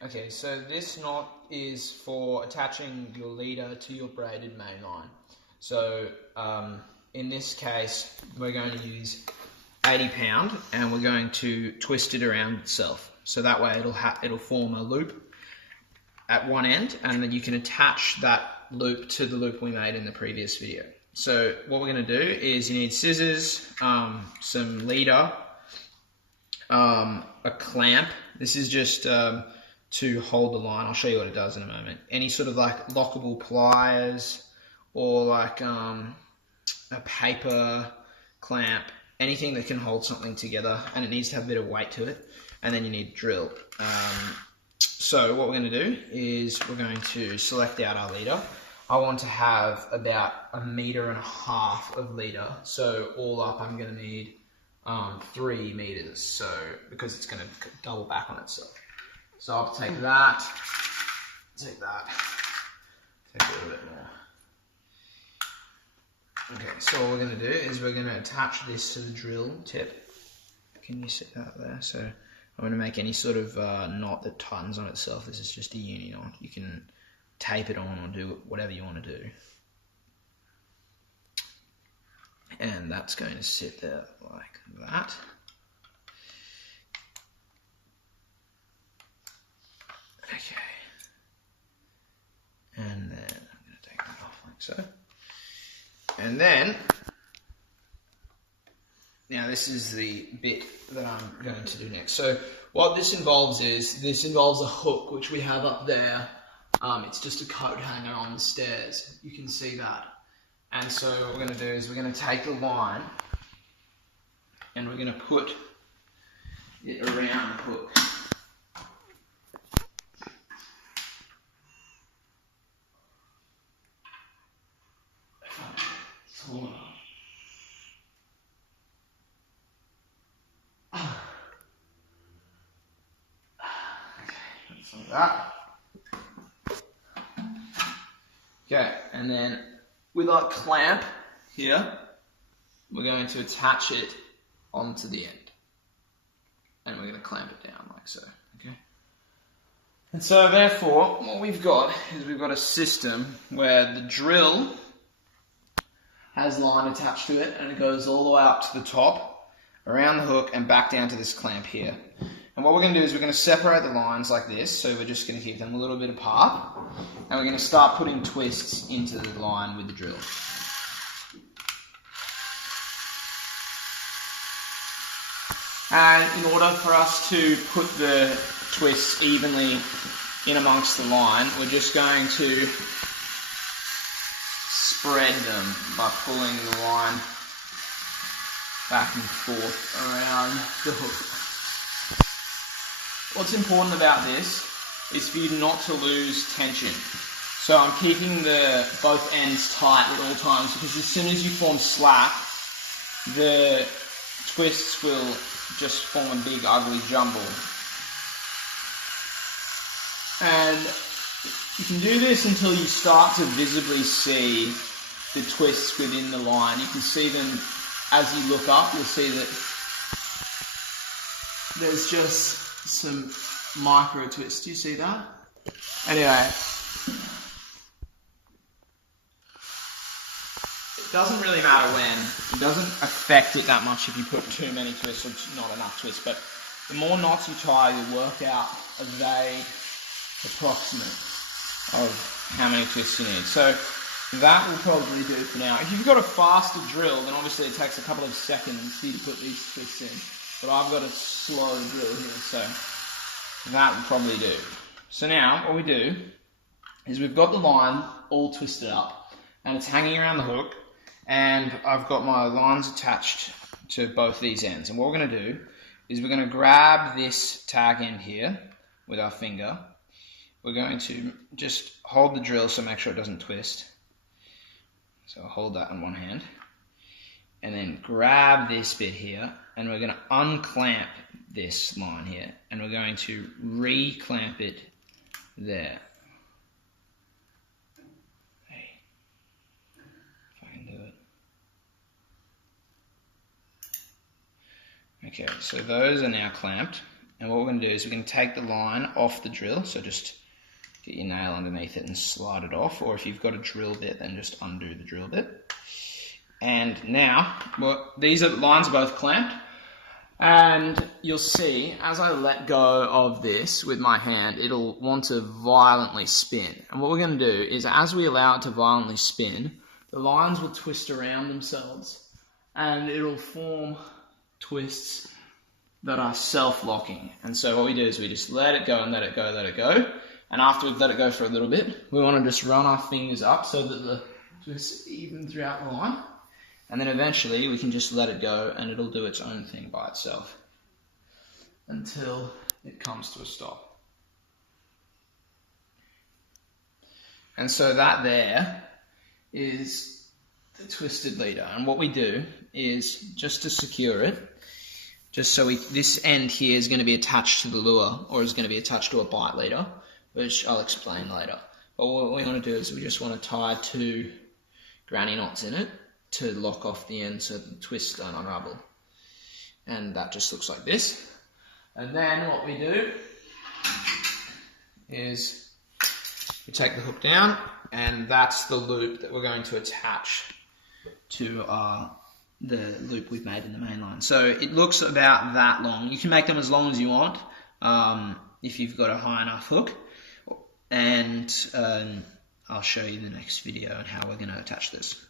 Okay, so this knot is for attaching your leader to your braided main line. So in this case, we're going to use 80 pound and we're going to twist it around itself. So that way it'll form a loop at one end, and then you can attach that loop to the loop we made in the previous video. So what we're going to do is you need scissors, some leader, a clamp. This is just to hold the line. I'll show you what it does in a moment. Any sort of like lockable pliers or like a paper clamp, anything that can hold something together, and it needs to have a bit of weight to it. And then you need a drill. So what we're going to do is we're going to select out our leader. I want to have about 1.5 meters of leader. So all up I'm going to need 3 meters. So because it's going to double back on itself. So I'll take that, take a little bit more. Okay, so what we're going to do is we're going to attach this to the drill tip. Can you see that there? So I'm going to make any sort of knot that tightens on itself. This is just a uni knot. You can tape it on or do whatever you want to do. And that's going to sit there like that. Okay. And then I'm going to take that off like so. And then, now this is the bit that I'm going to do next. So what this involves is, this involves a hook which we have up there. It's just a coat hanger on the stairs. You can see that. And so what we're going to do is we're going to take the line and we're going to put it around the hook. Like that. Okay, and then with our clamp here, we're going to attach it onto the end. And we're going to clamp it down like so. Okay. And so therefore, what we've got is we've got a system where the drill has line attached to it, and it goes all the way up to the top, around the hook, and back down to this clamp here. And what we're going to do is we're going to separate the lines like this, so we're just going to keep them a little bit apart, and we're going to start putting twists into the line with the drill. And in order for us to put the twists evenly in amongst the line, we're just going to spread them by pulling the line back and forth around the hook. What's important about this is for you not to lose tension. So I'm keeping both ends tight at all times, because as soon as you form slack, the twists will just form a big ugly jumble. And you can do this until you start to visibly see the twists within the line. You can see them as you look up. You'll see that there's just some micro twists. Do you see that? Anyway, it doesn't really matter when. It doesn't affect it that much if you put too many twists or not enough twists, but the more knots you tie, you work out a vague approximate of how many twists you need. So that will probably do for now. If you've got a faster drill, then obviously it takes a couple of seconds for you to put these twists in. But I've got a slow drill here, so that will probably do. So now what we do is we've got the line all twisted up and it's hanging around the hook, and I've got my lines attached to both these ends. And what we're going to do is we're going to grab this tag end here with our finger. We're going to just hold the drill so make sure it doesn't twist. So I'll hold that in one hand. And then grab this bit here, and we're going to unclamp this line here, and we're going to re-clamp it there. Hey, if I can do it. Okay, so those are now clamped, And what we're going to do is we're going to take the line off the drill, so just get your nail underneath it and slide it off, or if you've got a drill bit, then just undo the drill bit. And now, well, these lines are both clamped, and you'll see as I let go of this with my hand, it'll want to violently spin. And what we're going to do is, as we allow it to violently spin, the lines will twist around themselves, and it'll form twists that are self-locking. And so what we do is we just let it go and let it go, let it go. And after we've let it go for a little bit, we want to just run our fingers up so that the twists even throughout the line. And then eventually we can just let it go and it'll do its own thing by itself until it comes to a stop. And so that there is the twisted leader. And what we do is, just to secure it, just so this end here is going to be attached to the lure, or is going to be attached to a bite leader, which I'll explain later. But what we want to do is we just want to tie 2 granny knots in it to lock off the end so the twists don't unravel. And that just looks like this. And then what we do is we take the hook down, and that's the loop that we're going to attach to the loop we've made in the main line. So it looks about that long. You can make them as long as you want if you've got a high enough hook. And I'll show you the next video on how we're going to attach this.